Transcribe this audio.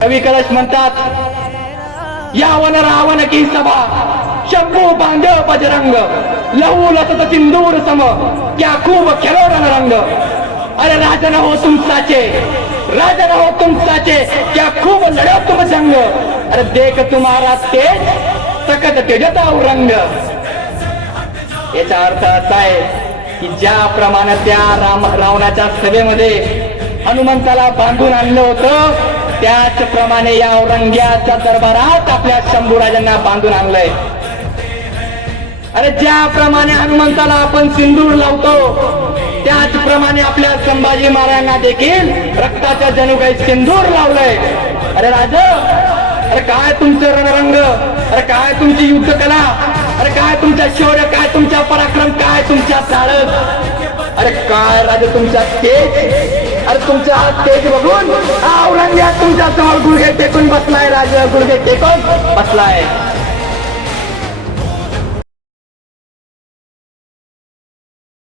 कवी कलश म्हणतात, यावन रावण की सभा शंभू बांध बजरंग लहू लसत सिंदूर सम क्या खूब खेलो रणरंग। अरे राजन हो तुम साचे, राजन हो तुम साचे, क्या खूब लढो तुम जंग। अरे देख तुम्हारा तेज सकत तेजता रंग। याचा अर्थ असा आहे की ज्याप्रमाणे त्या रावणाच्या सभेमध्ये हनुमंताला बांधून आणलं होतं, त्याचप्रमाणे या औरंग्याच्या दरबारात आपल्या शंभूराजांना बांधून आणलंय। अरे ज्याप्रमाणे हनुमंताला आपण सिंदूर लावतो, त्याचप्रमाणे आपल्या संभाजी महाराजांना देखील रक्ताच्या जणू काही सिंदूर लावलंय। अरे राज, अरे काय तुमचं रणरंग, अरे काय तुमची युद्ध कला, अरे काय तुमच्या शौर्य, काय तुमच्या पराक्रम, काय तुमच्या साहस, अरे काय राज तुमच्या तेज। अरे तुमचा हा तेज बघून औरंगजेब तुमच्या समोर गुडघे टेकून बसलाय, राज गुडघे टेकून बसलाय।